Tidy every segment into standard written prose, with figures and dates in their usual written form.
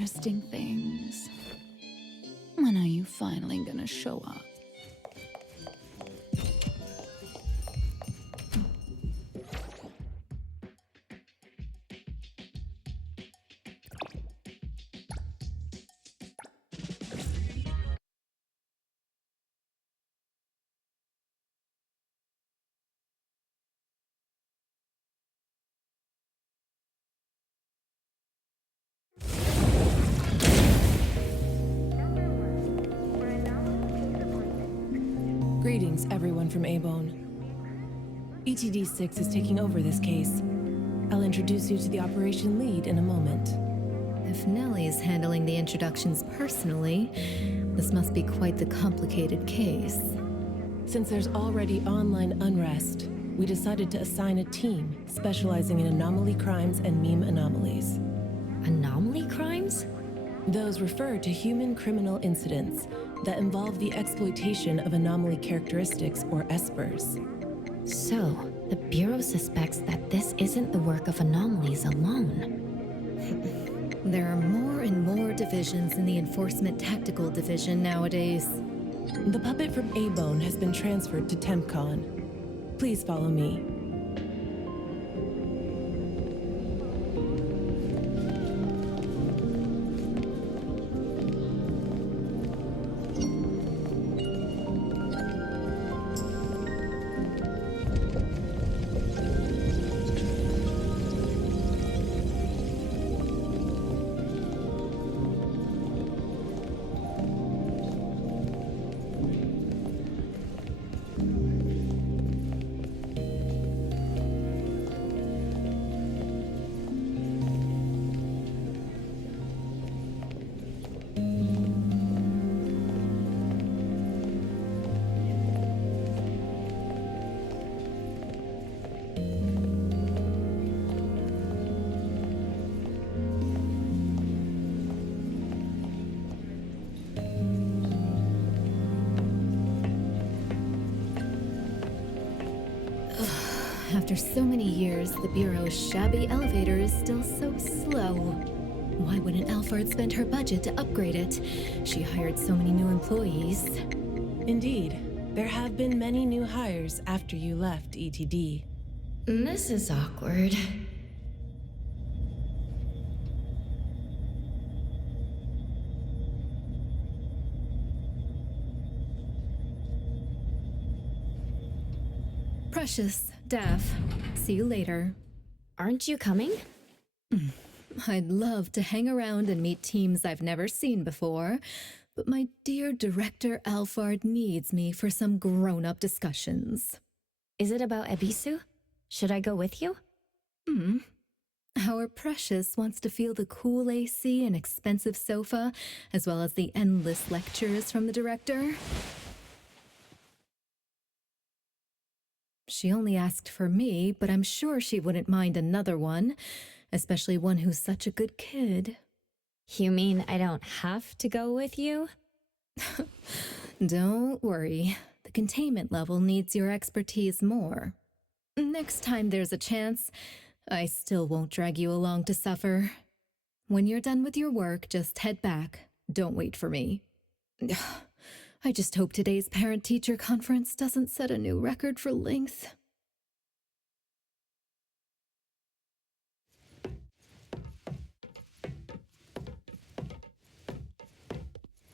interesting things. When are you finally gonna show up? Greetings, everyone from A-Bone. ETD-6 is taking over this case. I'll introduce you to the operation lead in a moment. If Nellie's handling the introductions personally, this must be quite the complicated case. Since there's already online unrest, we decided to assign a team specializing in anomaly crimes and meme anomalies. Anomaly crimes? Those refer to human criminal incidents that involve the exploitation of anomaly characteristics, or espers. So, the Bureau suspects that this isn't the work of anomalies alone. There are more and more divisions in the Enforcement Tactical Division nowadays. The puppet from A-Bone has been transferred to TempCon. Please follow me. After so many years, the Bureau's shabby elevator is still so slow. Why wouldn't Alphard spend her budget to upgrade it? She hired so many new employees. Indeed, there have been many new hires after you left ETD. This is awkward. Precious, Daff, see you later. Aren't you coming? I'd love to hang around and meet teams I've never seen before, but my dear Director Alphard needs me for some grown-up discussions. Is it about Ebisu? Should I go with you? Our Precious wants to feel the cool AC and expensive sofa, as well as the endless lectures from the Director. She only asked for me, but I'm sure she wouldn't mind another one, especially one who's such a good kid. You mean I don't have to go with you? Don't worry, the containment level needs your expertise more. Next time there's a chance, I still won't drag you along to suffer. When you're done with your work, just head back. Don't wait for me. I just hope today's parent-teacher conference doesn't set a new record for length.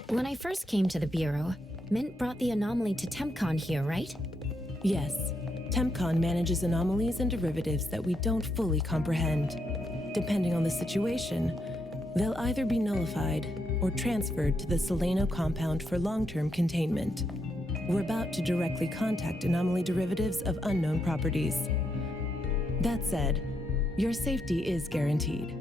When I first came to the Bureau, Mint brought the anomaly to TempCon here, right? Yes, TempCon manages anomalies and derivatives that we don't fully comprehend. Depending on the situation, they'll either be nullified or transferred to the Seleno compound for long-term containment. We're about to directly contact anomaly derivatives of unknown properties. That said, your safety is guaranteed.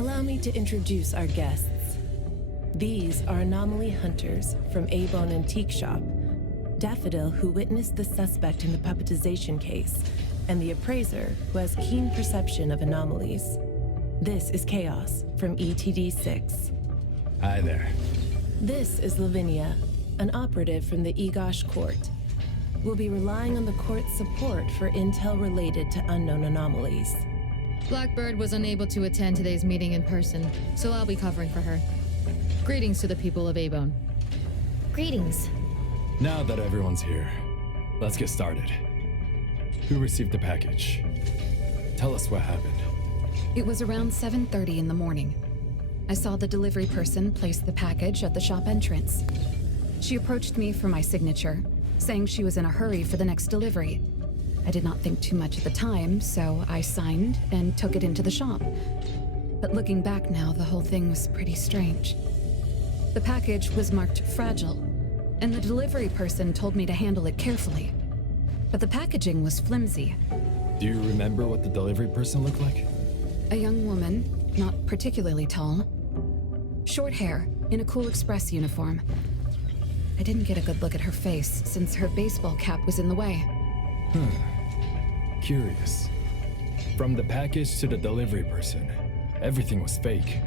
Allow me to introduce our guests. These are anomaly hunters from A-Bone Antique Shop, Daffodil, who witnessed the suspect in the puppetization case, and the appraiser, who has keen perception of anomalies. This is Chaos from ETD-6. Hi there. This is Lavinia, an operative from the Egosh Court. We'll be relying on the court's support for intel related to unknown anomalies. Blackbird was unable to attend today's meeting in person, so I'll be covering for her. Greetings to the people of A-Bone. Greetings. Now that everyone's here, let's get started. Who received the package? Tell us what happened. It was around 7:30 in the morning. I saw the delivery person place the package at the shop entrance. She approached me for my signature, saying she was in a hurry for the next delivery. I did not think too much at the time, so I signed and took it into the shop. But looking back now, the whole thing was pretty strange. The package was marked fragile, and the delivery person told me to handle it carefully. But the packaging was flimsy. Do you remember what the delivery person looked like? A young woman, not particularly tall. Short hair, in a Cool Express uniform. I didn't get a good look at her face since her baseball cap was in the way. Curious. From the package to the delivery person, everything was fake.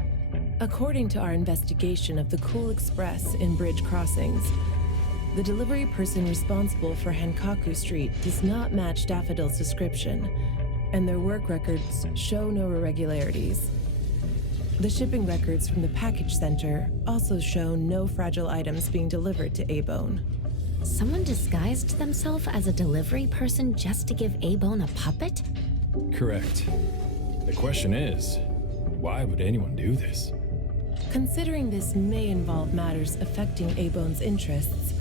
According to our investigation of the Cool Express in Bridge Crossings, the delivery person responsible for Hankaku Street does not match Daffodil's description, and their work records show no irregularities. The shipping records from the package center also show no fragile items being delivered to A-Bone. Someone disguised themselves as a delivery person just to give A-Bone a puppet? Correct. The question is, why would anyone do this? Considering this may involve matters affecting A-Bone's interests,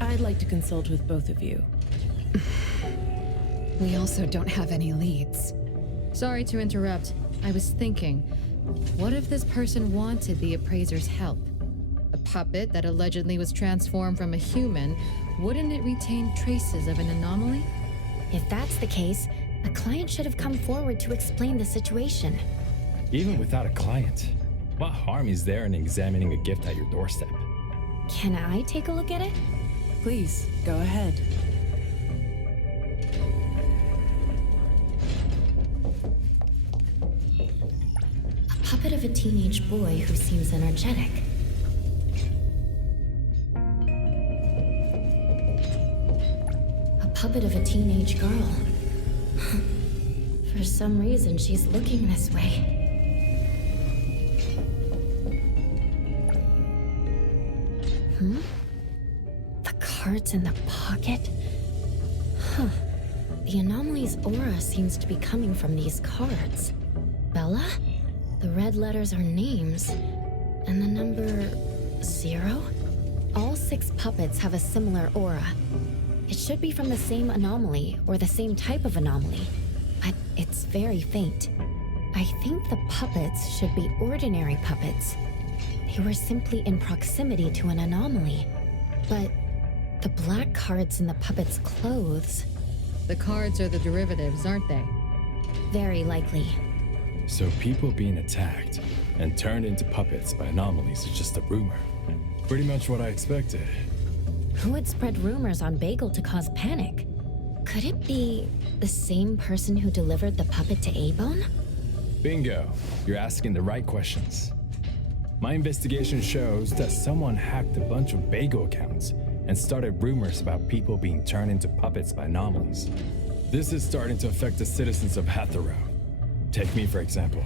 I'd like to consult with both of you. We also don't have any leads. Sorry to interrupt. I was thinking, what if this person wanted the appraiser's help? A puppet that allegedly was transformed from a human, wouldn't it retain traces of an anomaly? If that's the case, a client should have come forward to explain the situation. Even without a client, what harm is there in examining a gift at your doorstep? Can I take a look at it? Please, go ahead. A puppet of a teenage boy who seems energetic. A puppet of a teenage girl. For some reason, she's looking this way. The cards in the pocket? Huh. The anomaly's aura seems to be coming from these cards. Bella? The red letters are names. And the number 0? All 6 puppets have a similar aura. It should be from the same anomaly or the same type of anomaly, but it's very faint. I think the puppets should be ordinary puppets. They were simply in proximity to an anomaly. But the black cards in the puppets' clothes... The cards are the derivatives, aren't they? Very likely. So people being attacked and turned into puppets by anomalies is just a rumor. Pretty much what I expected. Who would spread rumors on Bagel to cause panic? Could it be the same person who delivered the puppet to A-Bone? Bingo. You're asking the right questions. My investigation shows that someone hacked a bunch of Bagel accounts and started rumors about people being turned into puppets by anomalies. This is starting to affect the citizens of Hatharo. Take me, for example.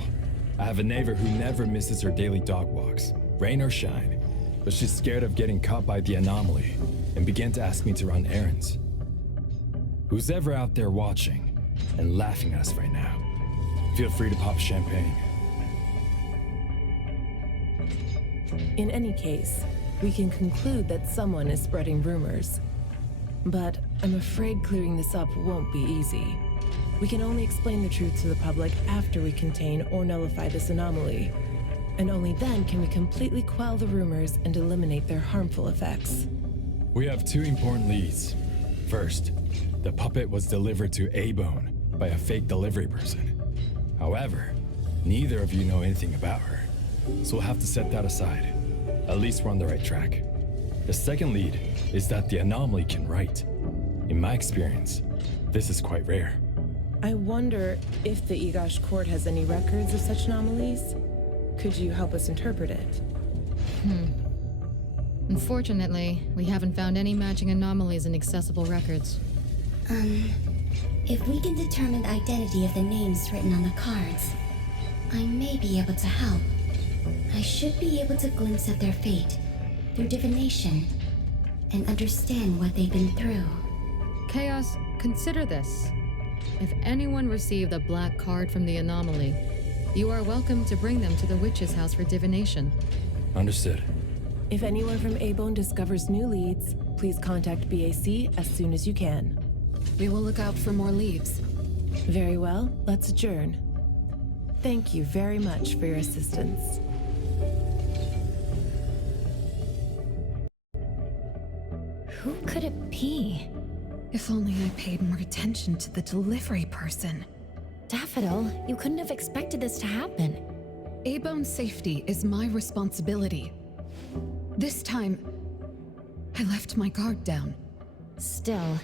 I have a neighbor who never misses her daily dog walks, rain or shine, but she's scared of getting caught by the anomaly and began to ask me to run errands. Who's ever out there watching and laughing at us right now, feel free to pop champagne. In any case, we can conclude that someone is spreading rumors. But I'm afraid clearing this up won't be easy. We can only explain the truth to the public after we contain or nullify this anomaly. And only then can we completely quell the rumors and eliminate their harmful effects. We have 2 important leads. First, the puppet was delivered to A-Bone by a fake delivery person. However, Neither of you know anything about her, so we'll have to set that aside. At least we're on the right track. The second lead is that the anomaly can write. In my experience, this is quite rare. I wonder if the Egosh court has any records of such anomalies. Could you help us interpret it? Unfortunately, we haven't found any matching anomalies in accessible records. If we can determine the identity of the names written on the cards, I may be able to help. I should be able to glimpse at their fate through divination and understand what they've been through. Chaos, consider this. If anyone received a black card from the anomaly, you are welcome to bring them to the witch's house for divination. Understood. If anyone from A-Bone discovers new leads, please contact BAC as soon as you can. We will look out for more leads. Very well, let's adjourn. Thank you very much for your assistance. Who could it be? If only I paid more attention to the delivery person. Daffodil, you couldn't have expected this to happen. A-Bone's safety is my responsibility. This time, I left my guard down. Still,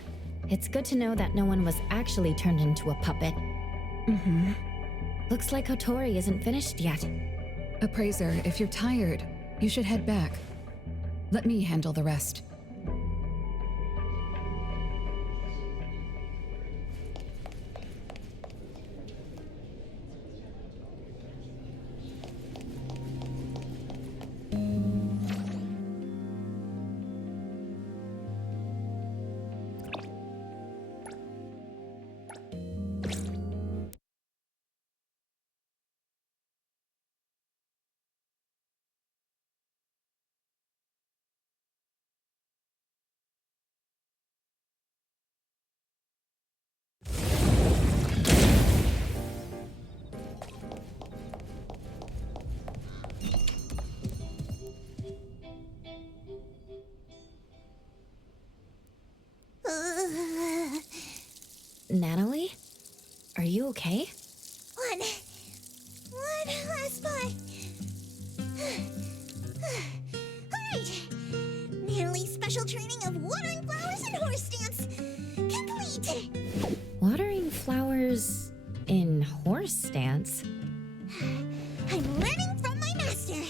it's good to know that no one was actually turned into a puppet. Looks like Hotori isn't finished yet. Appraiser, if you're tired, you should head back. Let me handle the rest. Natalie? Are you okay? One last spot. Alright. Natalie's special training of watering flowers and horse stance complete. Watering flowers in horse stance? I'm learning from my master.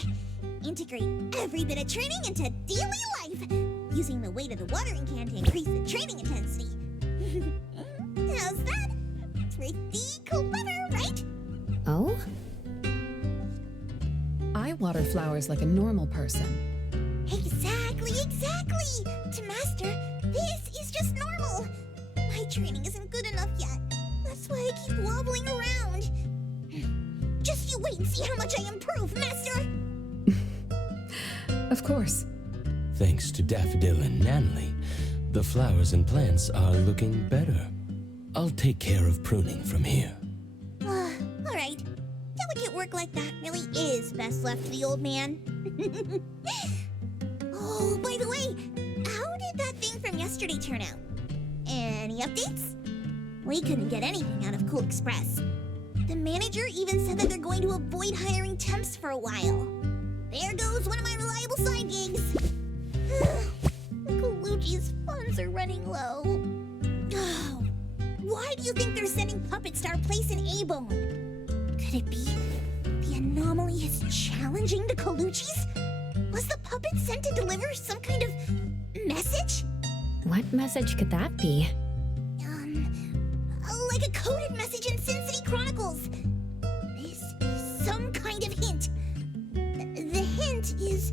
Integrate every bit of training into daily life, using the weight of the watering can to increase the training intensity. How's that? Pretty clever, right? Oh? I water flowers like a normal person. Exactly. To master, this is just normal. My training isn't good enough yet. That's why I keep wobbling around. Just you wait and see how much I improve, master! Of course. Thanks to Daffodil and Natalie, the flowers and plants are looking better. I'll take care of pruning from here. Alright. Delicate work like that really is best left to the old man. Oh, by the way, how did that thing from yesterday turn out? Any updates? We couldn't get anything out of Cool Express. The manager even said that they're going to avoid hiring temps for a while. There goes one of my reliable side gigs. Colucci's funds are running low. Oh, why do you think they're sending puppets to our place in A-Bone? Could it be the anomaly is challenging the Colucci's? Was the puppet sent to deliver some kind of message? What message could that be? Like a coded message in Sin City Chronicles. This is some kind of hint. The hint is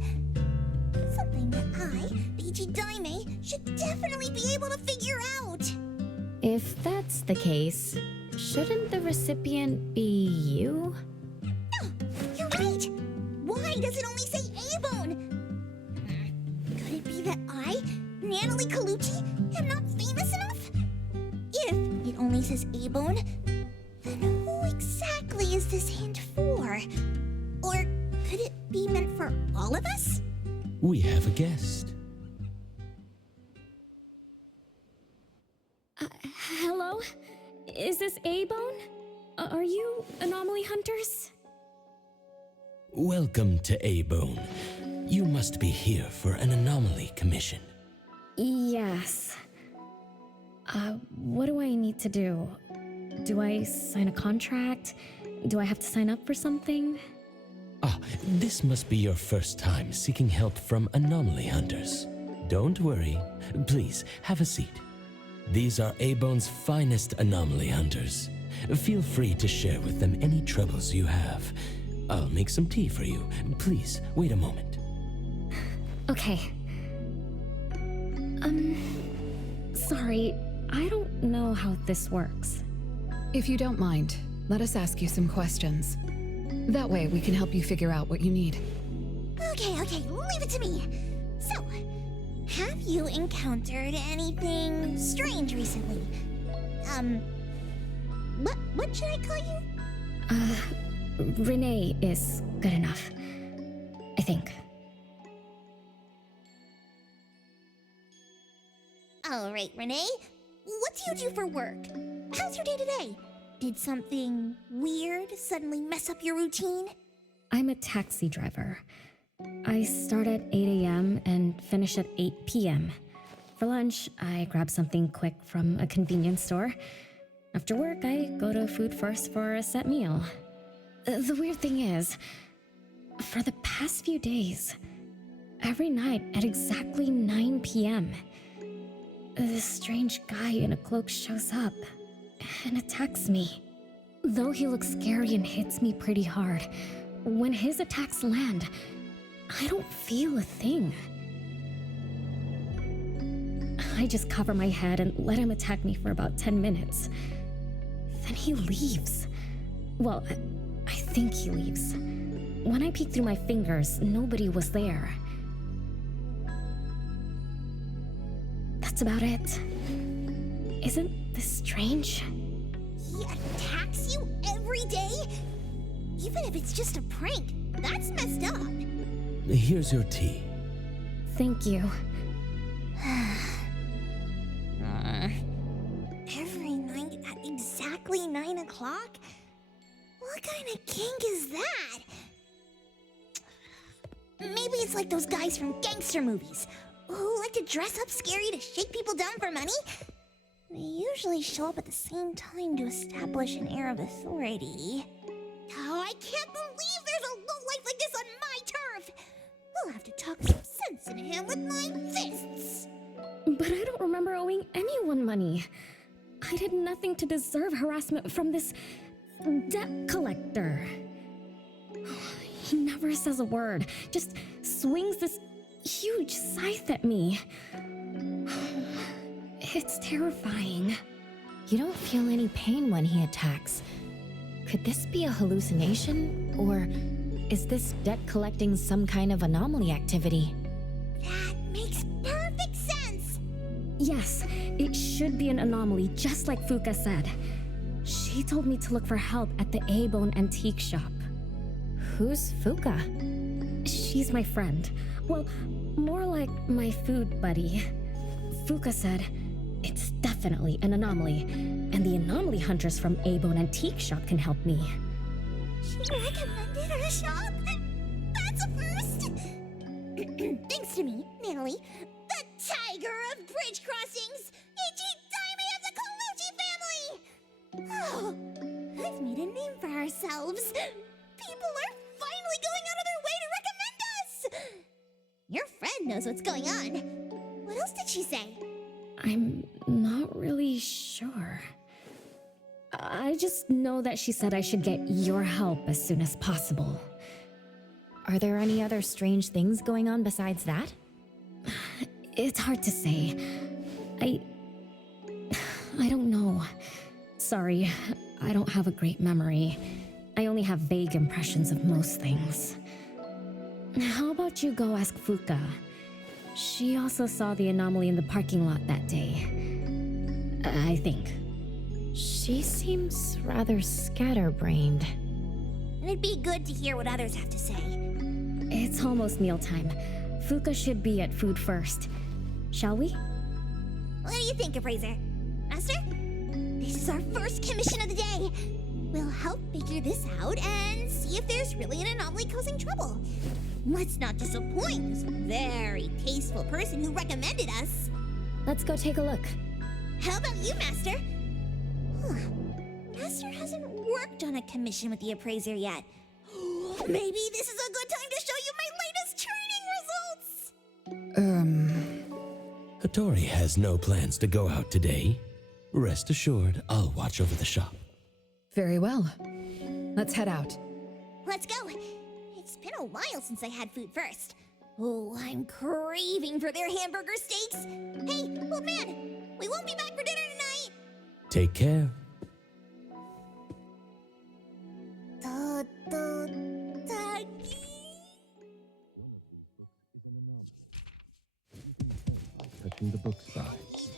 something that I, Beiji Daime, should definitely be able to figure out. If that's the case, shouldn't the recipient be you? Oh, you're right. Why does it only say A-Bone? Could it be that I, Natalie Colucci, am not famous enough? If it only says A-Bone, then who exactly is this hint for? Or could it be meant for all of us? We have a guest. Hello? Is this A-Bone? Are you anomaly hunters? Welcome to A-Bone. You must be here for an anomaly commission. Yes. What do I need to do? Do I sign a contract? Do I have to sign up for something? Ah, this must be your first time seeking help from anomaly hunters. Don't worry. Please, have a seat. These are A-Bone's finest anomaly hunters. Feel free to share with them any troubles you have. I'll make some tea for you. Please, wait a moment. Okay. Sorry, I don't know how this works. If you don't mind, let us ask you some questions. That way we can help you figure out what you need. Okay, leave it to me. So, have you encountered anything strange recently? What should I call you? Renee is good enough. I think. All right, Renee. What do you do for work? How's your day today? Did something weird suddenly mess up your routine? I'm a taxi driver. I start at 8 a.m. and finish at 8 p.m. For lunch, I grab something quick from a convenience store. After work, I go to Food First for a set meal. The weird thing is, for the past few days, every night at exactly 9 p.m., this strange guy in a cloak shows up and attacks me. Though he looks scary and hits me pretty hard, when his attacks land, I don't feel a thing. I just cover my head and let him attack me for about 10 minutes. Then he leaves. Well, I think he leaves. When I peek through my fingers, nobody was there. That's about it. Isn't this strange? He attacks you every day? Even if it's just a prank, that's messed up. Here's your tea. Thank you. Every night at exactly 9 o'clock? What kind of kink is that? Maybe it's like those guys from gangster movies who like to dress up scary to shake people down for money. They usually show up at the same time to establish an air of authority. Oh, I can't believe there's a lowlife like this on my turf! I'll have to talk some sense into him with my fists! But I don't remember owing anyone money. I did nothing to deserve harassment from this debt collector. He never says a word, just swings this huge scythe at me. It's terrifying. You don't feel any pain when he attacks. Could this be a hallucination? Or is this debt collecting some kind of anomaly activity? That makes perfect sense! Yes, it should be an anomaly, just like Fuka said. She told me to look for help at the A-Bone antique shop. Who's Fuka? She's my friend. Well, more like my food buddy. Fuka said, it's definitely an anomaly, and the anomaly hunters from A-Bone Antique Shop can help me. She recommended her shop? That's a first! Thanks to me, Natalie, the tiger of bridge crossings, Ichi Daime of the Colucci family! Oh, we've made a name for ourselves. People are finally going out of their way to recommend us! Your friend knows what's going on. What else did she say? I'm not really sure. I just know that she said I should get your help as soon as possible. Are there any other strange things going on besides that? It's hard to say. I don't know. Sorry, I don't have a great memory. I only have vague impressions of most things. How about you go ask Fuka? She also saw the anomaly in the parking lot that day. I think. She seems rather scatterbrained. It'd be good to hear what others have to say. It's almost mealtime. Fuka should be at Food First. Shall we? What do you think, Appraiser? Master? This is our first commission of the day. We'll help figure this out and see if there's really an anomaly causing trouble. Let's not disappoint this very tasteful person who recommended us. Let's go take a look. How about you, Master? Master hasn't worked on a commission with the appraiser yet. Maybe this is a good time to show you my latest training results! Hattori has no plans to go out today. Rest assured, I'll watch over the shop. Very well. Let's head out. Let's go. It's been a while since I had food first. Oh, I'm craving for their hamburger steaks. Hey, old man, we won't be back for dinner tonight. Take care. Touching the book sides.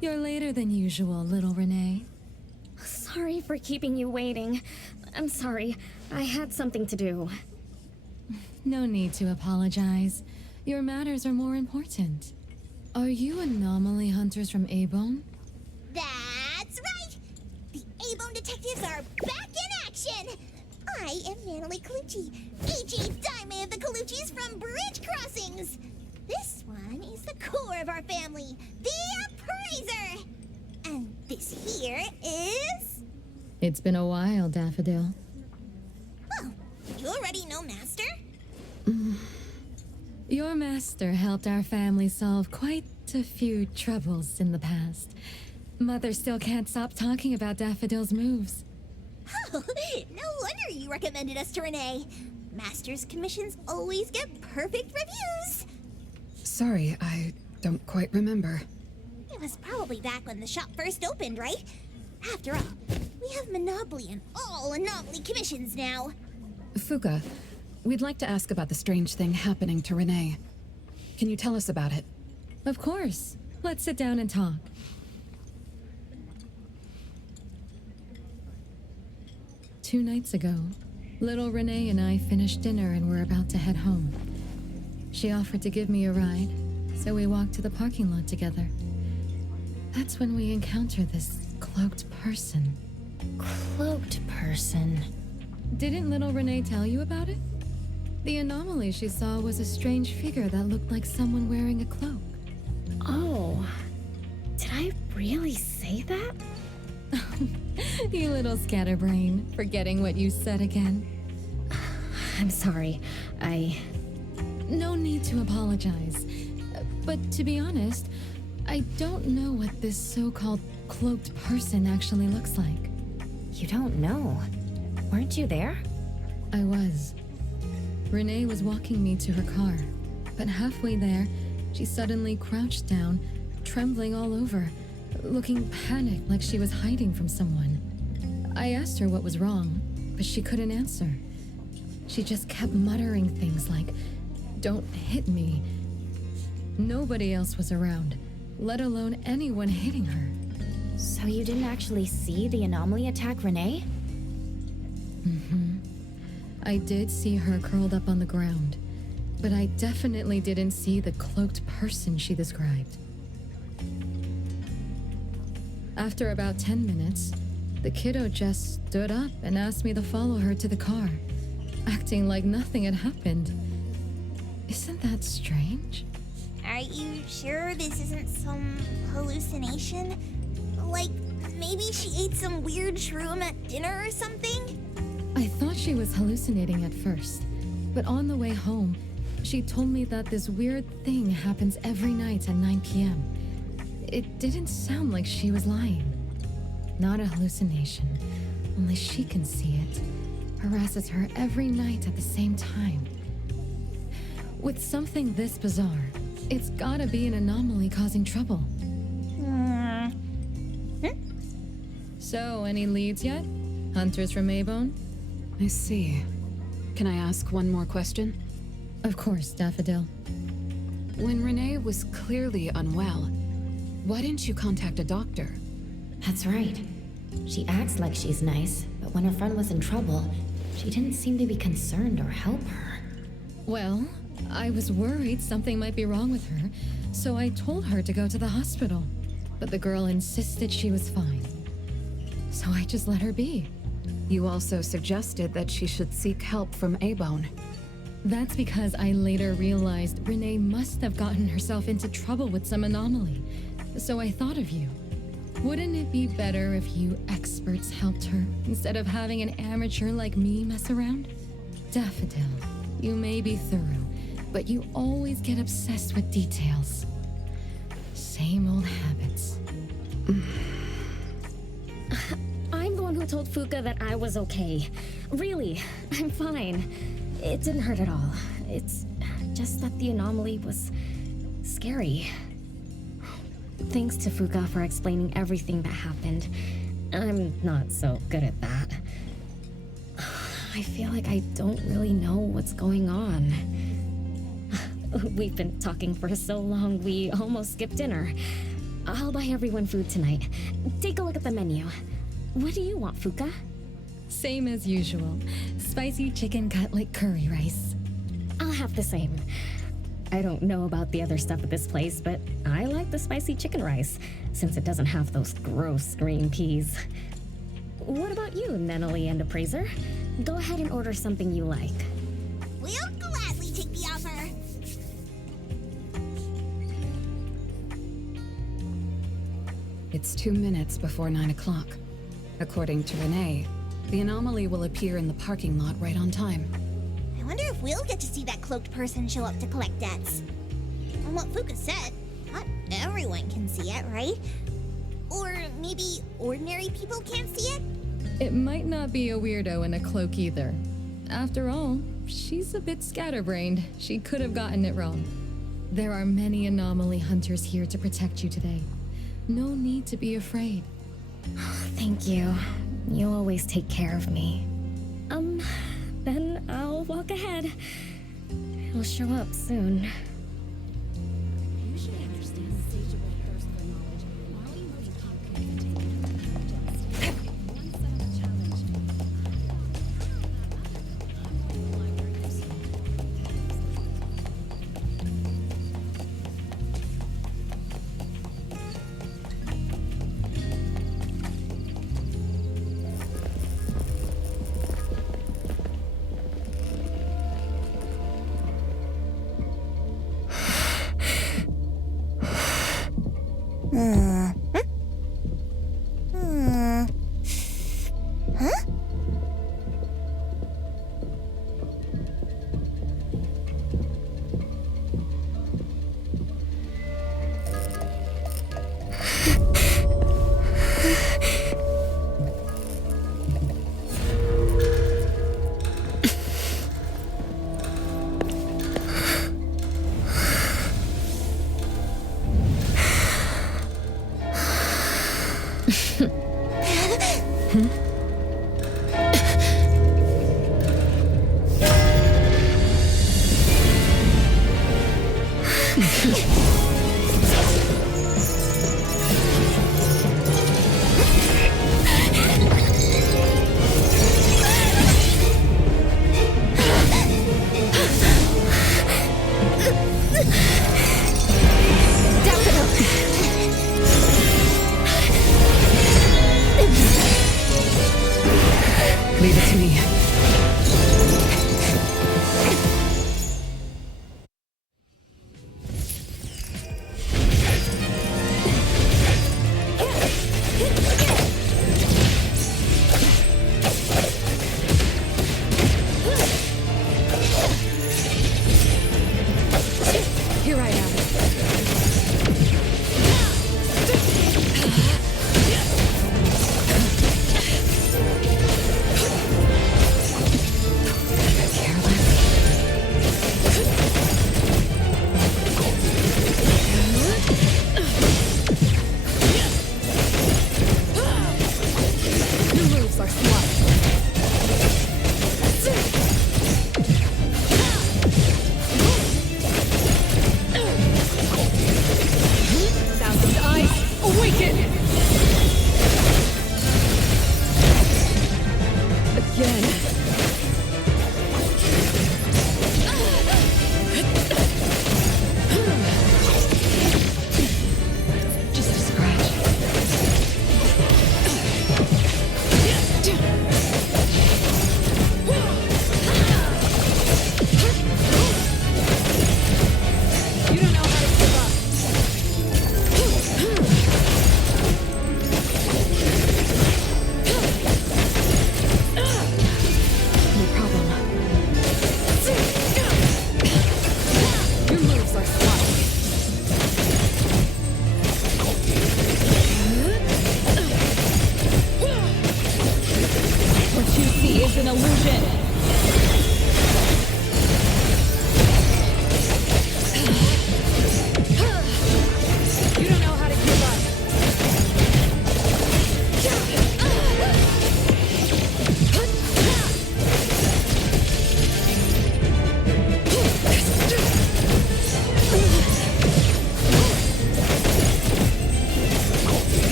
You're later than usual, little Renee. Sorry for keeping you waiting. I'm sorry. I had something to do. No need to apologize. Your matters are more important. Are you anomaly hunters from A-Bone? That's right! The A-Bone detectives are back in action! I am Natalie Colucci, A.J. Daime of the Coluccis from Bridge Crossings! This one is the core of our family, the Appraiser! And this here is... It's been a while, Daffodil. Oh, you already know Master? Your master helped our family solve quite a few troubles in the past. Mother still can't stop talking about Daffodil's moves. Oh, no wonder you recommended us to Renee. Master's commissions always get perfect reviews. Sorry, I don't quite remember. It was probably back when the shop first opened, right? After all, we have monopoly on all anomaly commissions now. Fuka, we'd like to ask about the strange thing happening to Renee. Can you tell us about it? Of course. Let's sit down and talk. Two nights ago, little Renee and I finished dinner and were about to head home. She offered to give me a ride, so we walked to the parking lot together. That's when we encountered this cloaked person. Cloaked person. Didn't little Renee tell you about it? The anomaly she saw was a strange figure that looked like someone wearing a cloak. Oh. Did I really say that? You little scatterbrain, forgetting what you said again. I'm sorry. No need to apologize. But to be honest, I don't know what this so-called cloaked person actually looks like. You don't know. Weren't you there? I was. Renee was walking me to her car, but halfway there, she suddenly crouched down, trembling all over, looking panicked like she was hiding from someone. I asked her what was wrong, but she couldn't answer. She just kept muttering things like, "Don't hit me." Nobody else was around, let alone anyone hitting her. So you didn't actually see the anomaly attack Renee? I did see her curled up on the ground. but I definitely didn't see the cloaked person she described. After about 10 minutes, the kiddo just stood up and asked me to follow her to the car, acting like nothing had happened. Isn't that strange? Are you sure this isn't some hallucination? Like, maybe she ate some weird shroom at dinner or something? I thought she was hallucinating at first, but on the way home, she told me that this weird thing happens every night at 9 p.m. It didn't sound like she was lying. Not a hallucination, only she can see it. Harasses her every night at the same time. With something this bizarre, it's gotta be an anomaly causing trouble. So, any leads yet? Hunters from Avon? I see. Can I ask one more question? Of course, Daffodil. When Renee was clearly unwell, why didn't you contact a doctor? That's right. She acts like she's nice, but when her friend was in trouble, she didn't seem to be concerned or help her. Well, I was worried something might be wrong with her, so I told her to go to the hospital. But the girl insisted she was fine. So I just let her be. You also suggested that she should seek help from A-Bone. That's because I later realized Renee must have gotten herself into trouble with some anomaly. So I thought of you. Wouldn't it be better if you experts helped her instead of having an amateur like me mess around? Daffodil, you may be thorough, but you always get obsessed with details. Same old habits. I'm the one who told Fuka that I was okay. Really, I'm fine. It didn't hurt at all. It's just that the anomaly was scary. Thanks to Fuka for explaining everything that happened. I'm not so good at that. I feel like I don't really know what's going on. We've been talking for so long, we almost skipped dinner. I'll buy everyone food tonight. Take a look at the menu. What do you want, Fuka? Same as usual. Spicy chicken cutlet curry rice. I'll have the same. I don't know about the other stuff at this place, but I like the spicy chicken rice, since it doesn't have those gross green peas. What about you, Nenali and Appraiser? Go ahead and order something you like. We'll gladly take the offer. It's 2 minutes before 9 o'clock. According to Renee, the anomaly will appear in the parking lot right on time. I wonder if we'll get to see that cloaked person show up to collect debts. From what Fuka said, not everyone can see it, right? Or maybe ordinary people can't see it? It might not be a weirdo in a cloak either. After all, she's a bit scatterbrained. She could have gotten it wrong. There are many anomaly hunters here to protect you today. No need to be afraid. Thank you. You always take care of me. Then I'll walk ahead. He'll show up soon.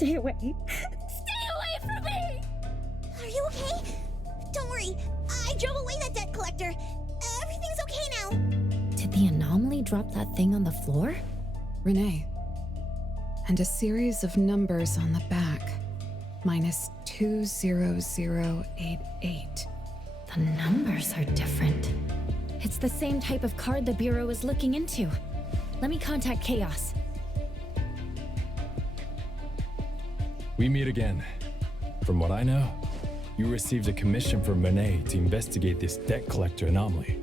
Stay away. Stay away from me! Are you okay? Don't worry, I drove away that debt collector. Everything's okay now. Did the anomaly drop that thing on the floor? Renee. And a series of numbers on the back. Minus 20088. The numbers are different. It's the same type of card the Bureau is looking into. Let me contact Chaos. We meet again. From what I know, you received a commission from Renee to investigate this debt collector anomaly,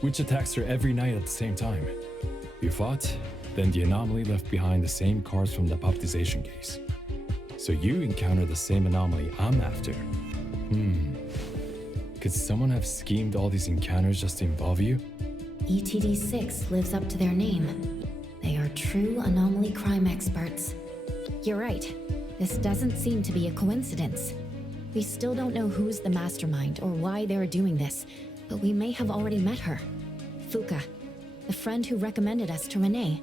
which attacks her every night at the same time. You fought, then the anomaly left behind the same cards from the puppetization case. So you encounter the same anomaly I'm after. Could someone have schemed all these encounters just to involve you? ETD6 lives up to their name. They are true anomaly crime experts. You're right. This doesn't seem to be a coincidence. We still don't know who's the mastermind or why they're doing this, but we may have already met her. Fuka, the friend who recommended us to Renee.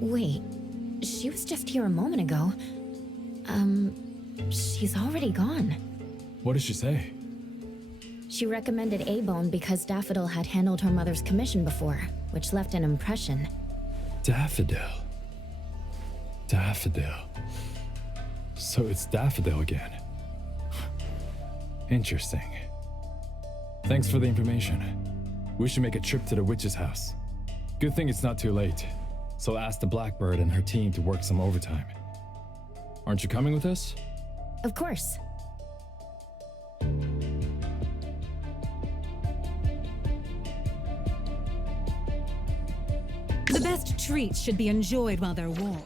Wait, she was just here a moment ago. She's already gone. What did she say? She recommended A-Bone because Daffodil had handled her mother's commission before, which left an impression. Daffodil. Daffodil. So it's Daffodil again. Interesting. Thanks for the information. We should make a trip to the witch's house. Good thing it's not too late. So I'll ask the Blackbird and her team to work some overtime. Aren't you coming with us? Of course. The best treats should be enjoyed while they're warm.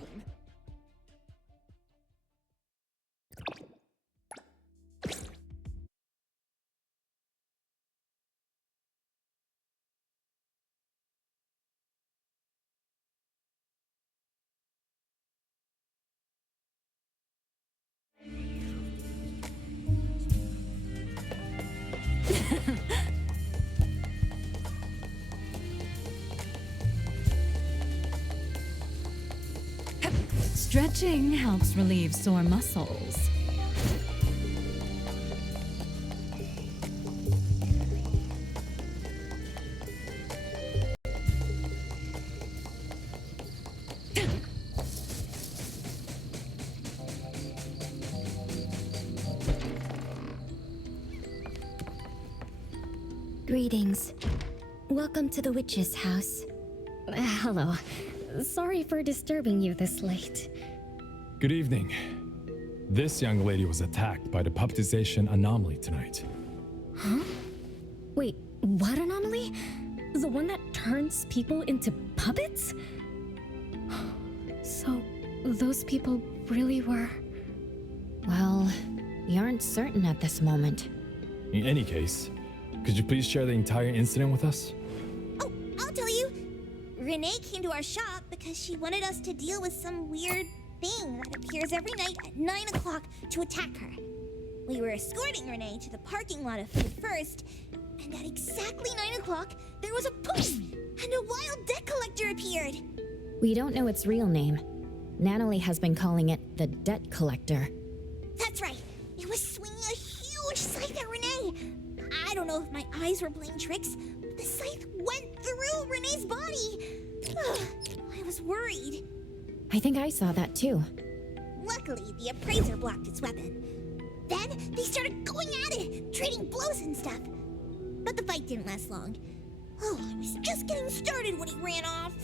Stretching helps relieve sore muscles. Greetings. Welcome to the witch's house. Hello. Sorry for disturbing you this late. Good evening. This young lady was attacked by the puppetization anomaly tonight. Huh? Wait, what anomaly? The one that turns people into puppets? So, those people really were... Well, we aren't certain at this moment. In any case, could you please share the entire incident with us? Oh, I'll tell you. Renee came to our shop because she wanted us to deal with some weird thing that appears every night at 9 o'clock to attack her. We were escorting Renee to the parking lot of Food First, and at exactly 9 o'clock, there was a poof, and a wild debt collector appeared. We don't know its real name. Natalie has been calling it the Debt Collector. That's right. It was swinging a huge scythe at Renee. I don't know if my eyes were playing tricks, but the scythe went through Renee's body. I was worried. I think I saw that too. Luckily, the appraiser blocked its weapon. Then they started going at it, trading blows and stuff. But the fight didn't last long. Oh, I was just getting started when he ran off.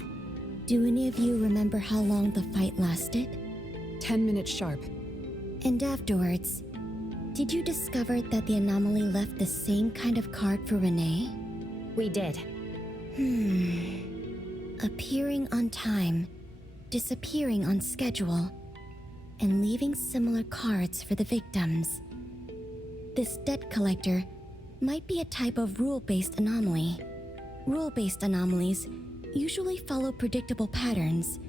Do any of you remember how long the fight lasted? 10 minutes sharp. And afterwards, did you discover that the anomaly left the same kind of card for Renee? We did. Appearing on time, disappearing on schedule, and leaving similar cards for the victims. This debt collector might be a type of rule-based anomaly. Rule-based anomalies usually follow predictable patterns.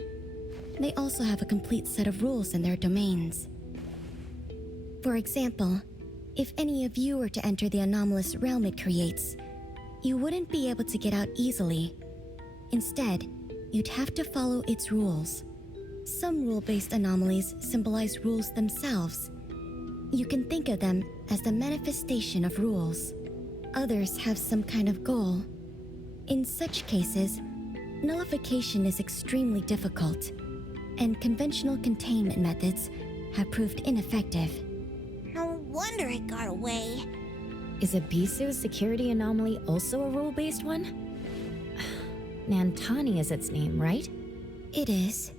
They also have a complete set of rules in their domains. For example, if any of you were to enter the anomalous realm it creates, you wouldn't be able to get out easily. Instead, you'd have to follow its rules. Some rule-based anomalies symbolize rules themselves. You can think of them as the manifestation of rules. Others have some kind of goal. In such cases, nullification is extremely difficult, and conventional containment methods have proved ineffective. No wonder it got away. Is a Bisu security anomaly also a rule-based one? Nantani is its name, right? It is.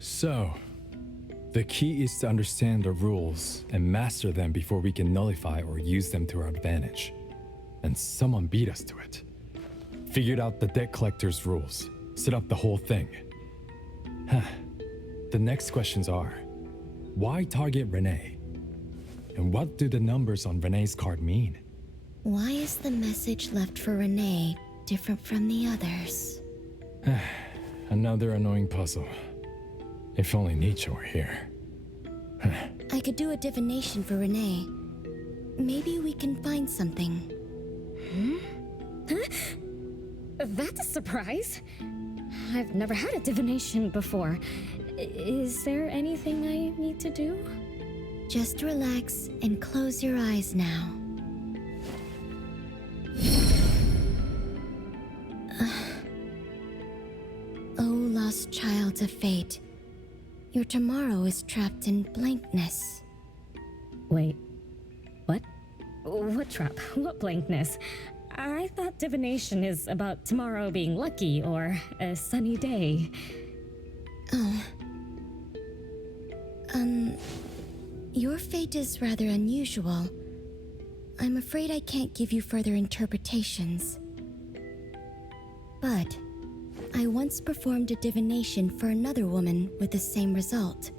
So, the key is to understand the rules and master them before we can nullify or use them to our advantage. And someone beat us to it. Figured out the debt collector's rules, set up the whole thing. The next questions are, why target Renee? And what do the numbers on Renee's card mean? Why is the message left for Renee different from the others? Another annoying puzzle. If only Nietzsche were here. I could do a divination for Renee. Maybe we can find something. That's a surprise. I've never had a divination before. Is there anything I need to do? Just relax and close your eyes now. Oh, lost child of fate. Your tomorrow is trapped in blankness. Wait, what? What trap? What blankness? I thought divination is about tomorrow being lucky or a sunny day. Oh. Your fate is rather unusual. I'm afraid I can't give you further interpretations. But I once performed a divination for another woman with the same result.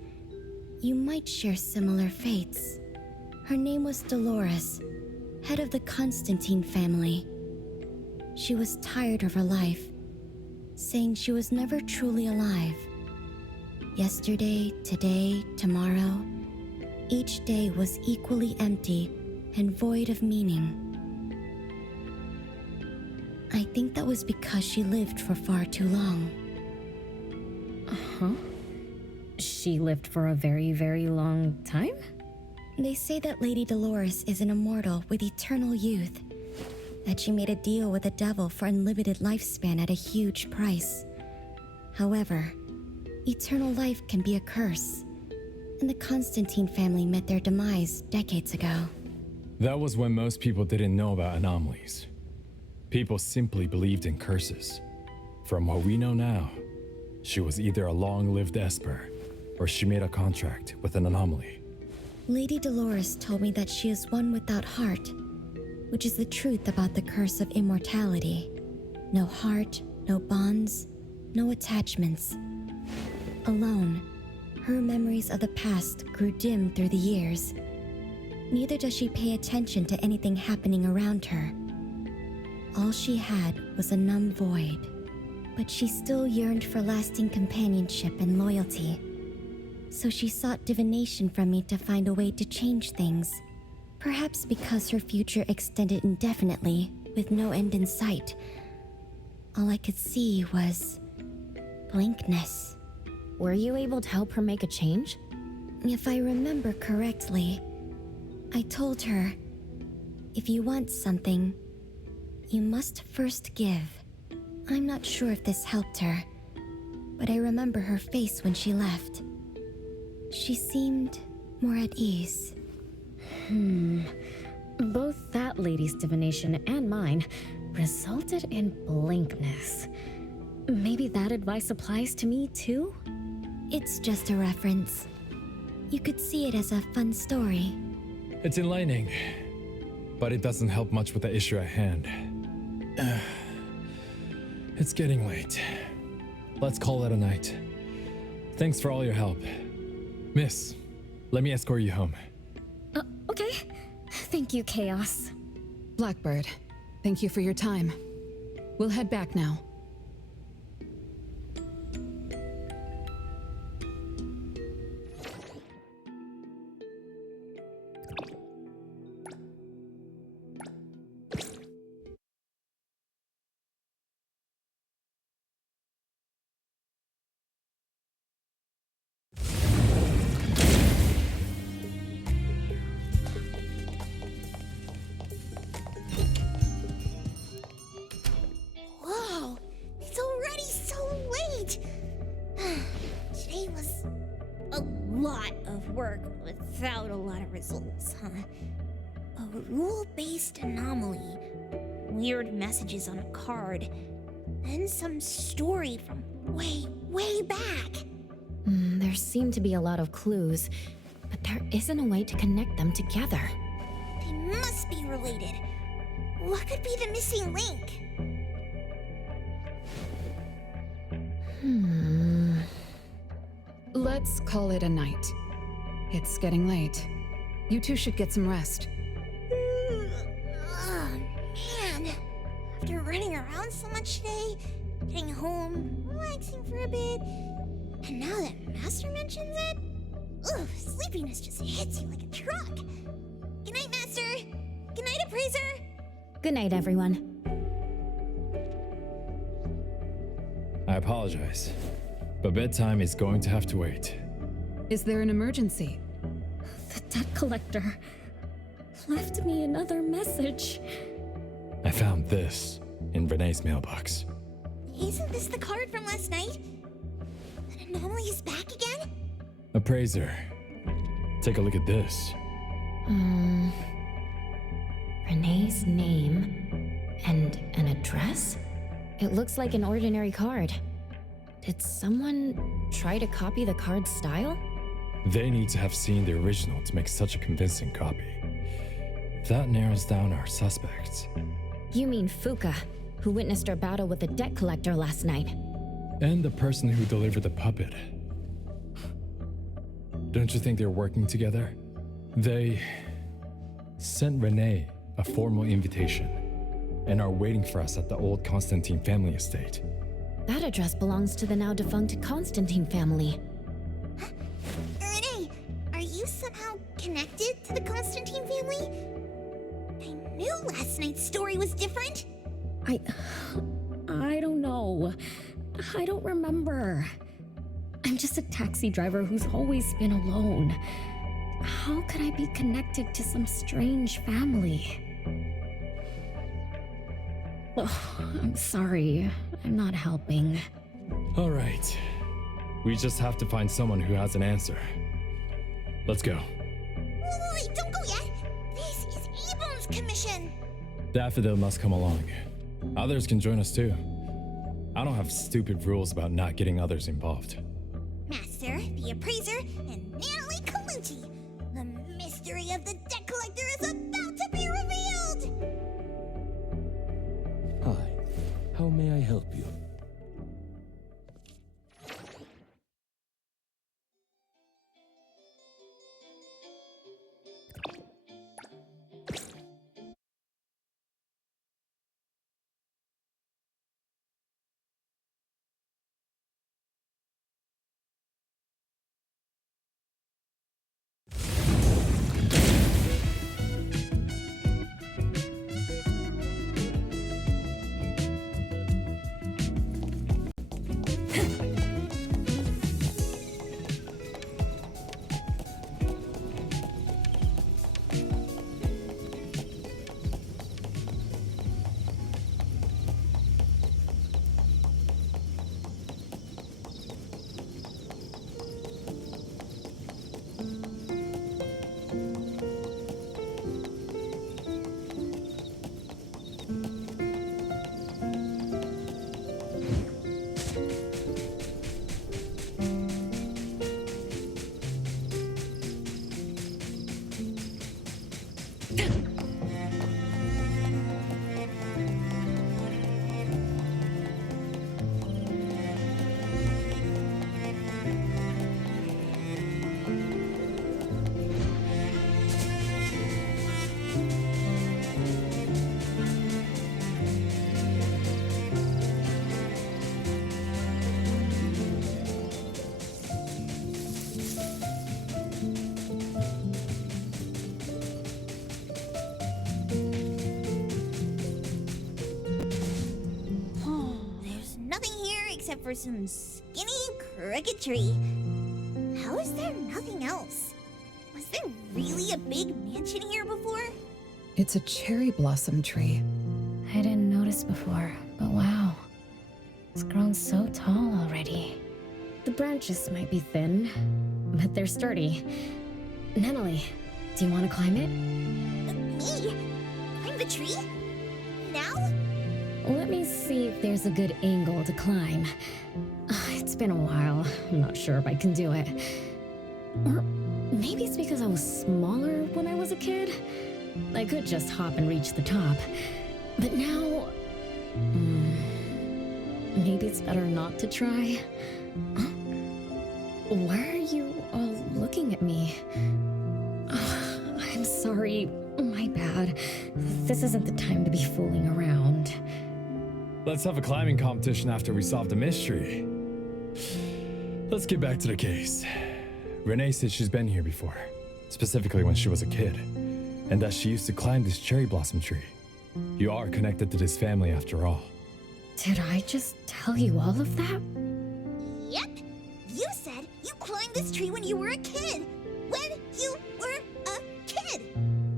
You might share similar fates. Her name was Dolores, head of the Constantine family. She was tired of her life, saying she was never truly alive. Yesterday, today, tomorrow, each day was equally empty and void of meaning. I think that was because she lived for far too long. Huh? She lived for a very, very long time? They say that Lady Dolores is an immortal with eternal youth, that she made a deal with the devil for unlimited lifespan at a huge price. However, eternal life can be a curse, and the Constantine family met their demise decades ago. That was when most people didn't know about anomalies. People simply believed in curses. From what we know now, she was either a long-lived Esper, or she made a contract with an anomaly. Lady Dolores told me that she is one without heart, which is the truth about the curse of immortality. No heart, no bonds, no attachments. Alone, her memories of the past grew dim through the years. Neither does she pay attention to anything happening around her. All she had was a numb void, but she still yearned for lasting companionship and loyalty. So she sought divination from me to find a way to change things. Perhaps because her future extended indefinitely, with no end in sight. All I could see was blankness. Were you able to help her make a change? If I remember correctly, I told her, if you want something, you must first give. I'm not sure if this helped her, but I remember her face when she left. She seemed more at ease. Both that lady's divination and mine resulted in blankness. Maybe that advice applies to me too? It's just a reference. You could see it as a fun story. It's enlightening, but it doesn't help much with the issue at hand. It's getting late. Let's call it a night. Thanks for all your help. Miss, let me escort you home. Okay. Thank you, Chaos. Blackbird, thank you for your time. We'll head back now. lot of work without a lot of results, huh? A rule-based anomaly, weird messages on a card, and some story from way back. There seem to be a lot of clues, but there isn't a way to connect them together. They must be related. What could be the missing link? Let's call it a night. It's getting late. You two should get some rest. Oh, man. After running around so much today, getting home, relaxing for a bit, and now that Master mentions it, sleepiness just hits you like a truck. Good night, Master. Good night, Appraiser. Good night, everyone. I apologize, but bedtime is going to have to wait. Is there an emergency? The debt collector left me another message. I found this in Renee's mailbox. Isn't this the card from last night? An anomaly is back again? Appraiser, take a look at this. Renee's name and an address? It looks like an ordinary card. Did someone try to copy the card's style? They need to have seen the original to make such a convincing copy. That narrows down our suspects. You mean Fuka, who witnessed our battle with the debt collector last night. And the person who delivered the puppet. Don't you think they're working together? They sent Renee a formal invitation and are waiting for us at the old Constantine family estate. That address belongs to the now defunct Constantine family. Renee, are you somehow connected to the Constantine family? I knew last night's story was different. I don't know. I don't remember. I'm just a taxi driver who's always been alone. How could I be connected to some strange family? Oh, I'm sorry. I'm not helping. All right. We just have to find someone who has an answer. Let's go. Wait, don't go yet. This is Abone's commission. Daffodil must come along. Others can join us too. I don't have stupid rules about not getting others involved. Master, the Appraiser, and Natalie Colucci. The mystery of the debt collector is about to be revealed! Hi, how may I help you? There's nothing here except for some skinny cricket tree. How is there nothing else? Was there really a big mansion here before? It's a cherry blossom tree. I didn't notice before, but wow. It's grown so tall already. The branches might be thin, but they're sturdy. Natalie, do you want to climb it? Me? Climb the tree? Now? Let me see if there's a good angle to climb. It's been a while. I'm not sure if I can do it. Or maybe it's because I was smaller when I was a kid. I could just hop and reach the top. But now... maybe it's better not to try. Why are you all looking at me? I'm sorry. My bad. This isn't the time to be fooling around. Let's have a climbing competition after we solve the mystery. Let's get back to the case. Renee said she's been here before, specifically when she was a kid, and that she used to climb this cherry blossom tree. You are connected to this family after all. Did I just tell you all of that? Yep. You said you climbed this tree when you were a kid. When you were a kid.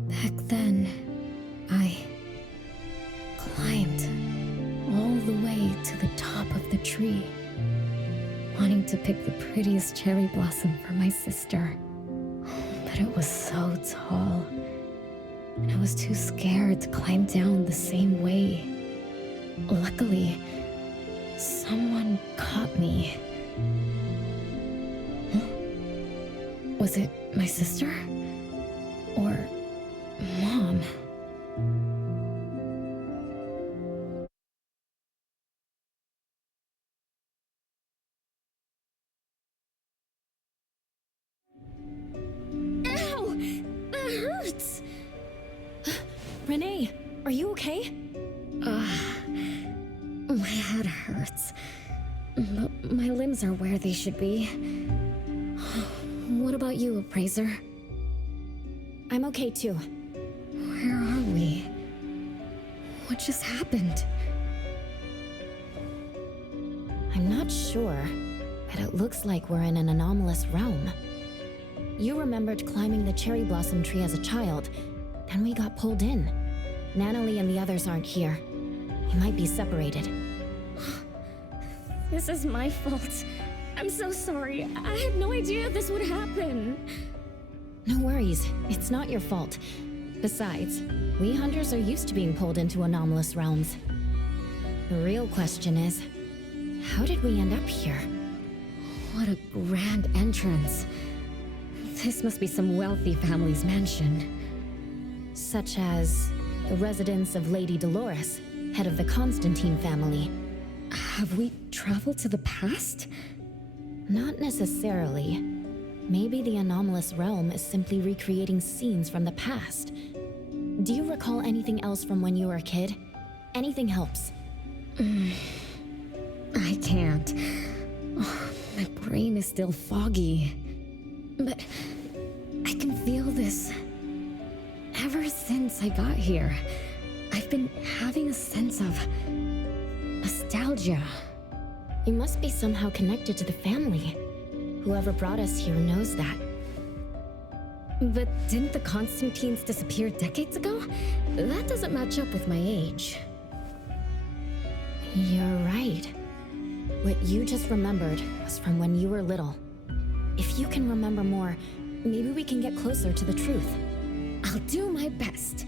Back then, I climbed all the way to the top of the tree, wanting to pick the prettiest cherry blossom for my sister. But it was so tall, and I was too scared to climb down the same way. Luckily, someone caught me. Was it my sister? Or Mom? Ow! That hurts! Renee, are you okay? My head hurts. But my limbs are where they should be. What about you, Appraiser? I'm okay too. Where are we? What just happened? I'm not sure, but it looks like we're in an anomalous realm. You remembered climbing the cherry blossom tree as a child, then we got pulled in. Natalie and the others aren't here. We might be separated. This is my fault. I'm so sorry. I had no idea this would happen. No worries, it's not your fault. Besides, we hunters are used to being pulled into anomalous realms. The real question is, how did we end up here? What a grand entrance. This must be some wealthy family's mansion. Such as the residence of Lady Dolores, head of the Constantine family. Have we traveled to the past? Not necessarily. Maybe the anomalous realm is simply recreating scenes from the past. Do you recall anything else from when you were a kid? Anything helps. I can't. My brain is still foggy. But I can feel this. Ever since I got here, I've been having a sense of nostalgia. You must be somehow connected to the family. Whoever brought us here knows that. But didn't the Constantines disappear decades ago? That doesn't match up with my age. You're right. What you just remembered was from when you were little. If you can remember more, maybe we can get closer to the truth. I'll do my best.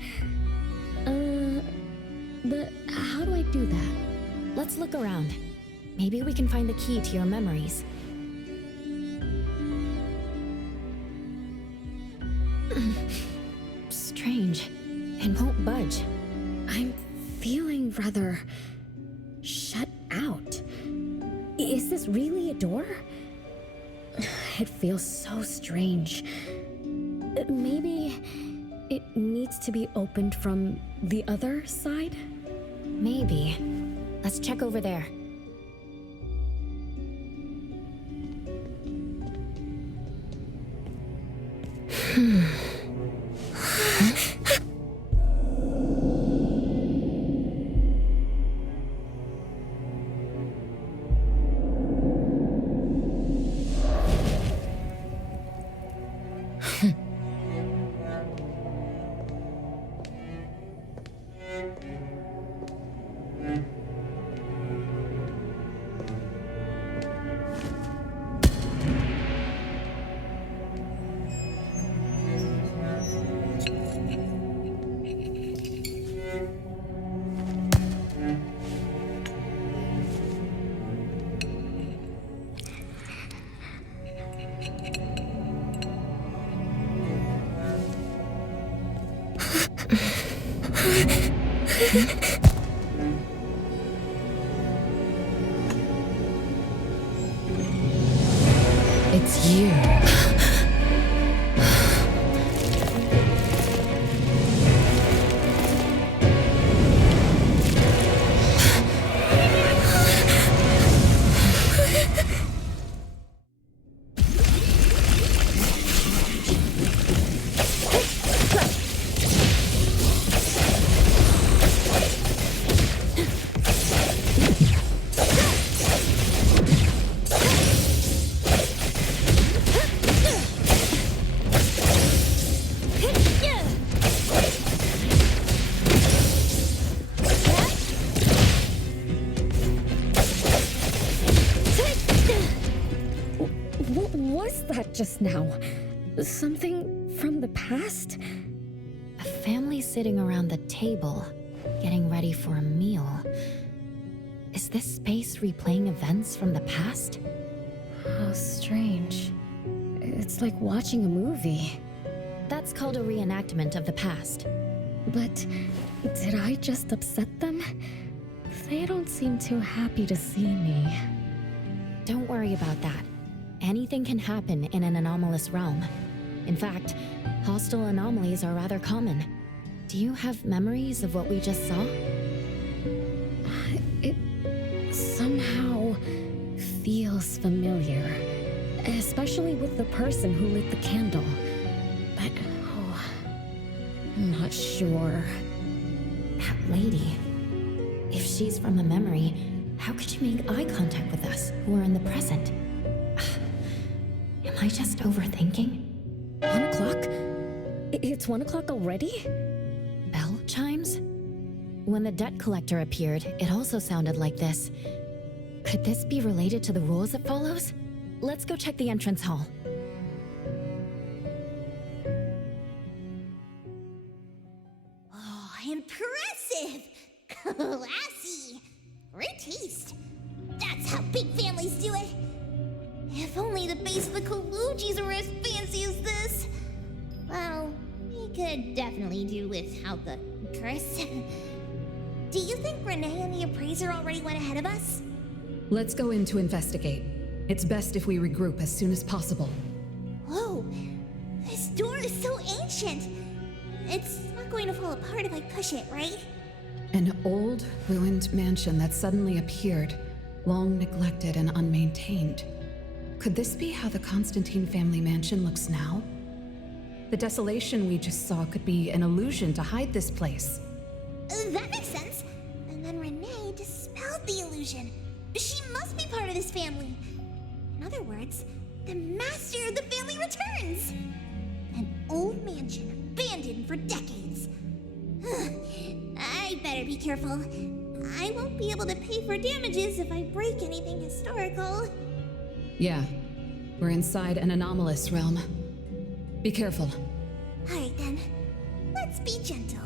But how do I do that? Let's look around. Maybe we can find the key to your memories. Strange. It won't budge. I'm feeling rather shut out. Is this really a door? It feels so strange. Maybe it needs to be opened from the other side? Maybe. Let's check over there. It's you. What was that just now? Something from the past? A family sitting around the table, getting ready for a meal. Is this space replaying events from the past? How strange. It's like watching a movie. That's called a reenactment of the past. But did I just upset them? They don't seem too happy to see me. Don't worry about that. Anything can happen in an anomalous realm. In fact, hostile anomalies are rather common. Do you have memories of what we just saw? It somehow feels familiar. Especially with the person who lit the candle. But, I'm not sure. That lady. If she's from a memory, how could she make eye contact with us, who are in the present? Am I just overthinking? 1 o'clock? It's 1 o'clock already? Bell chimes? When the debt collector appeared, it also sounded like this. Could this be related to the rules it follows? Let's go check the entrance hall. Oh, impressive! Classy! Great taste! That's how big families do it! If only the base of the Kaluchis were as fancy as this! Well, we could definitely do without the Chris. Do you think Renee and the appraiser already went ahead of us? Let's go in to investigate. It's best if we regroup as soon as possible. Whoa! This door is so ancient! It's not going to fall apart if I push it, right? An old, ruined mansion that suddenly appeared, long neglected and unmaintained. Could this be how the Constantine family mansion looks now? The desolation we just saw could be an illusion to hide this place. That makes sense. And then Renee dispelled the illusion. She must be part of this family. In other words, the master of the family returns. An old mansion abandoned for decades. I better be careful. I won't be able to pay for damages if I break anything historical. Yeah, we're inside an anomalous realm. Be careful. Alright then, let's be gentle.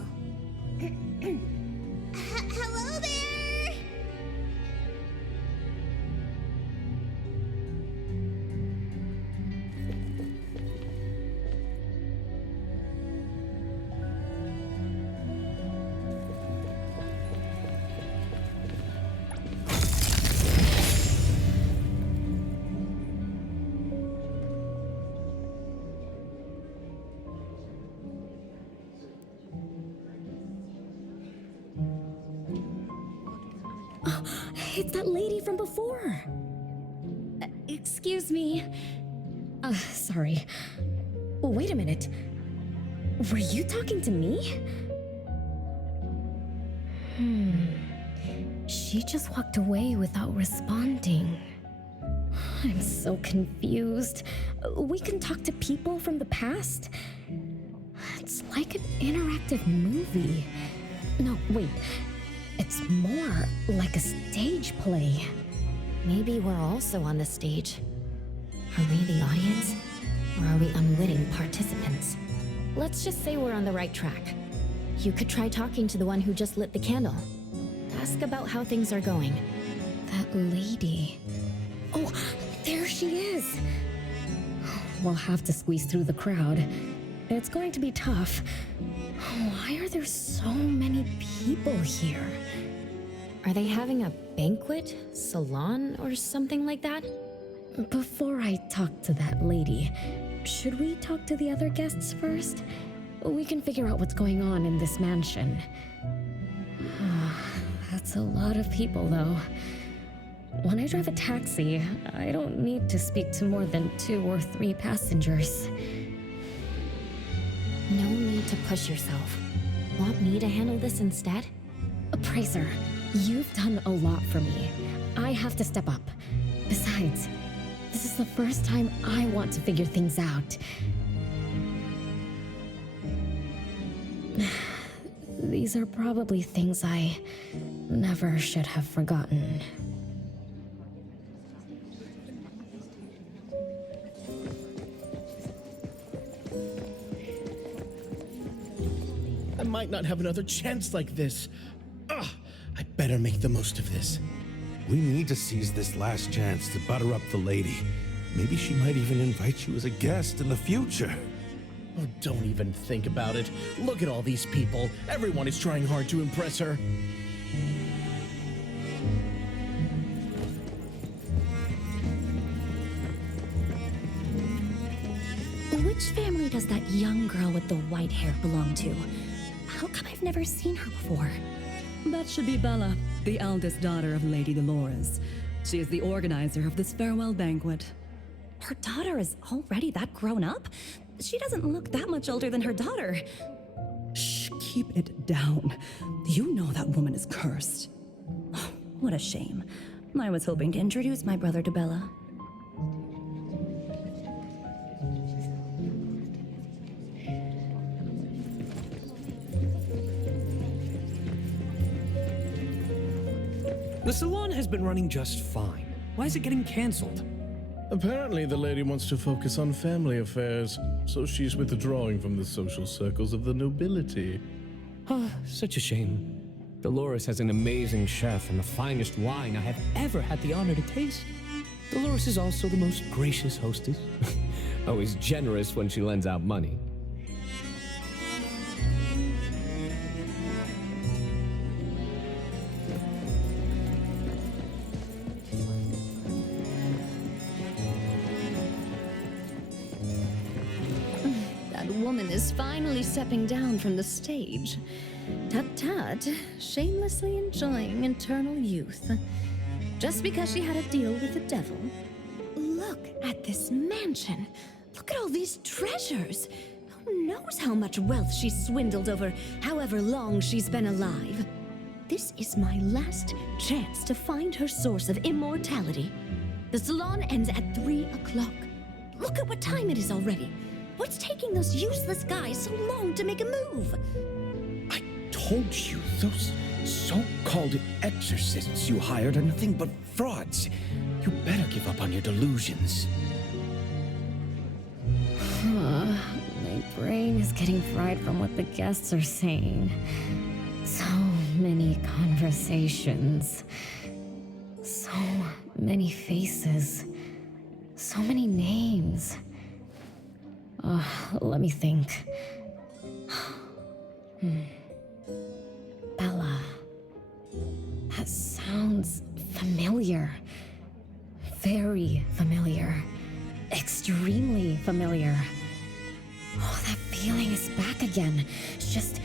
Hello there! It's that lady from before. Excuse me. Sorry. Wait a minute. Were you talking to me? She just walked away without responding. I'm so confused. We can talk to people from the past? It's like an interactive movie. No, wait. It's more like a stage play. Maybe we're also on the stage. Are we the audience? Or are we unwitting participants? Let's just say we're on the right track. You could try talking to the one who just lit the candle. Ask about how things are going. That lady. Oh, there she is. We'll have to squeeze through the crowd. It's going to be tough. Why are there so many people here? Are they having a banquet, salon, or something like that? Before I talk to that lady, should we talk to the other guests first? We can figure out what's going on in this mansion. That's a lot of people, though. When I drive a taxi, I don't need to speak to more than 2 or 3 passengers. No need to push yourself. Want me to handle this instead? Appraiser, you've done a lot for me. I have to step up. Besides, this is the first time I want to figure things out. These are probably things I never should have forgotten. I might not have another chance like this. Ugh, I better make the most of this. We need to seize this last chance to butter up the lady. Maybe she might even invite you as a guest in the future. Oh, don't even think about it. Look at all these people. Everyone is trying hard to impress her. Which family does that young girl with the white hair belong to? How come I've never seen her before? That should be Bella, the eldest daughter of Lady Dolores. She is the organizer of this farewell banquet. Her daughter is already that grown up? She doesn't look that much older than her daughter. Shh, keep it down. You know that woman is cursed. What a shame. I was hoping to introduce my brother to Bella. The salon has been running just fine. Why is it getting canceled? Apparently, the lady wants to focus on family affairs, so she's withdrawing from the social circles of the nobility. Ah, such a shame. Dolores has an amazing chef and the finest wine I have ever had the honor to taste. Dolores is also the most gracious hostess. Always generous when she lends out money. Woman is finally stepping down from the stage. Tut-tut, shamelessly enjoying eternal youth. Just because she had a deal with the devil. Look at this mansion. Look at all these treasures. Who knows how much wealth she's swindled over however long she's been alive. This is my last chance to find her source of immortality. The salon ends at 3 o'clock. Look at what time it is already. What's taking those useless guys so long to make a move? I told you, those so-called exorcists you hired are nothing but frauds. You better give up on your delusions. My brain is getting fried from what the guests are saying. So many conversations. So many faces. So many names. Let me think. Bella. That sounds familiar. Very familiar. Extremely familiar. Oh, that feeling is back again. It's just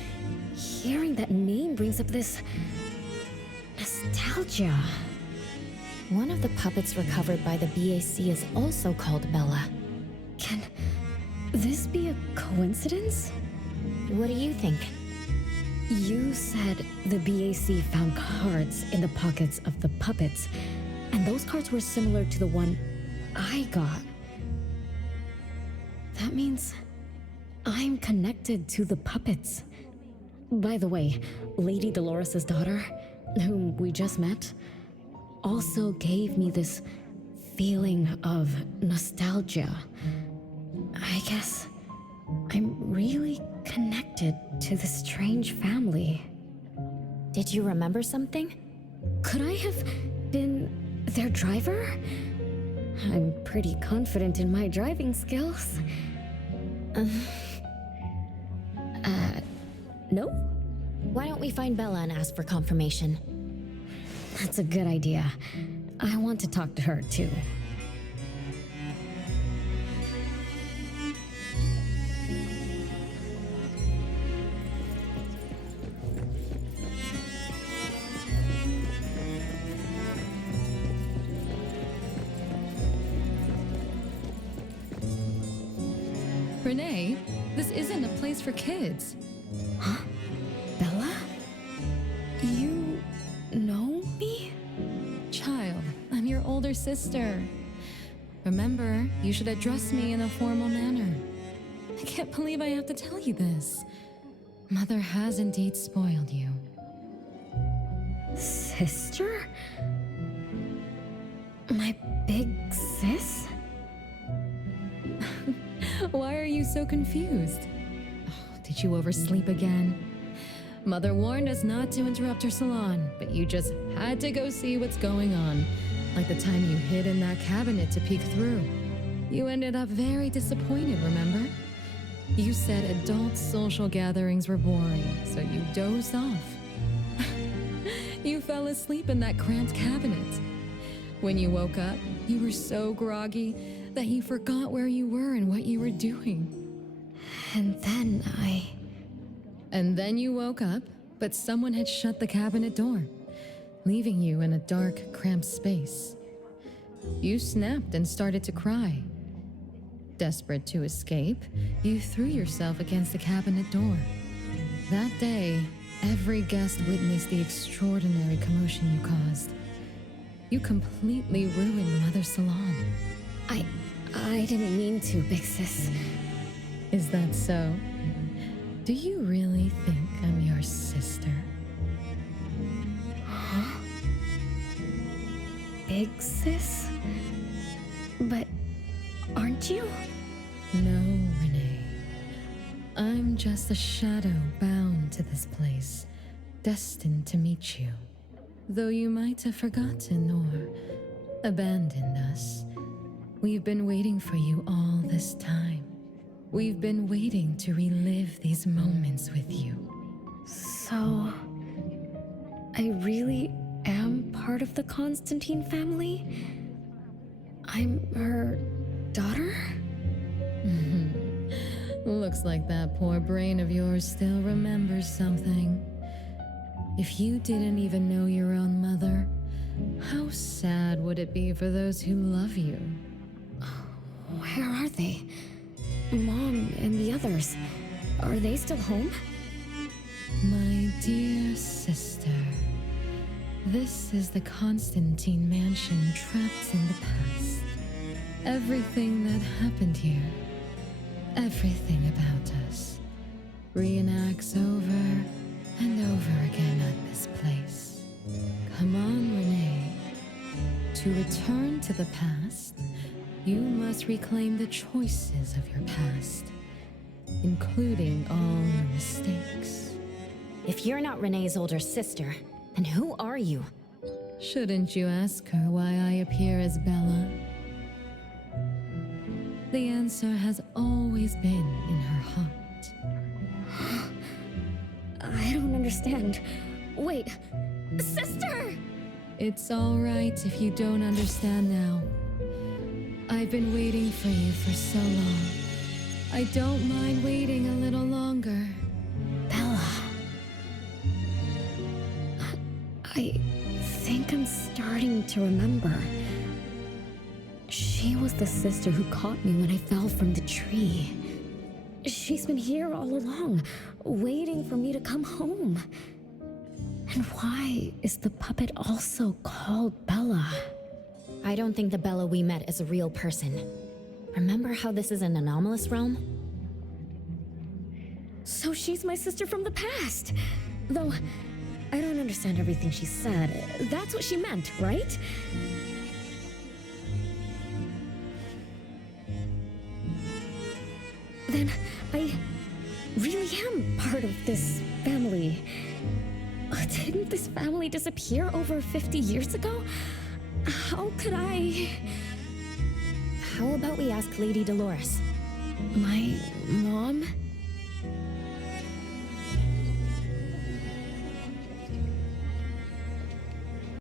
hearing that name brings up this nostalgia. One of the puppets recovered by the BAC is also called Bella. Can this be a coincidence? What do you think? You said the BAC found cards in the pockets of the puppets, and those cards were similar to the one I got. That means I'm connected to the puppets. By the way, Lady Dolores' daughter, whom we just met, also gave me this feeling of nostalgia. I guess I'm really connected to this strange family. Did you remember something? Could I have been their driver? I'm pretty confident in my driving skills. No? Why don't we find Bella and ask for confirmation? That's a good idea. I want to talk to her, too. Renee, this isn't a place for kids. Huh? Bella? You know me? Child, I'm your older sister. Remember, you should address me in a formal manner. I can't believe I have to tell you this. Mother has indeed spoiled you. Sister? My big sis? Why are you so confused? Oh, did you oversleep again? Mother warned us not to interrupt her salon, but you just had to go see what's going on. Like the time you hid in that cabinet to peek through. You ended up very disappointed, remember? You said adult social gatherings were boring, so you dozed off. You fell asleep in that cramped cabinet. When you woke up, you were so groggy that you forgot where you were and what you were doing. And then you woke up, but someone had shut the cabinet door, leaving you in a dark, cramped space. You snapped and started to cry. Desperate to escape, you threw yourself against the cabinet door. That day, every guest witnessed the extraordinary commotion you caused. You completely ruined Mother's salon. I didn't mean to, big sis. Is that so? Do you really think I'm your sister? Huh? Big sis? But aren't you? No, Renee. I'm just a shadow bound to this place, destined to meet you. Though you might have forgotten or abandoned us, we've been waiting for you all this time. We've been waiting to relive these moments with you. So, I really am part of the Constantine family? I'm her daughter? Looks like that poor brain of yours still remembers something. If you didn't even know your own mother, how sad would it be for those who love you? Where are they? Mom and the others. Are they still home? My dear sister, this is the Constantine mansion trapped in the past. Everything that happened here, everything about us, reenacts over and over again at this place. Come on, Renee. To return to the past, you must reclaim the choices of your past, including all your mistakes. If you're not Renee's older sister, then who are you? Shouldn't you ask her why I appear as Bella? The answer has always been in her heart. I don't understand. Wait, sister! It's all right if you don't understand now. I've been waiting for you for so long. I don't mind waiting a little longer. Bella. I think I'm starting to remember. She was the sister who caught me when I fell from the tree. She's been here all along, waiting for me to come home. And why is the puppet also called Bella? I don't think the Bella we met is a real person. Remember how this is an anomalous realm? So she's my sister from the past. Though, I don't understand everything she said. That's what she meant, right? Then I really am part of this family. Didn't this family disappear over 50 years ago? How could I... How about we ask Lady Dolores? My mom?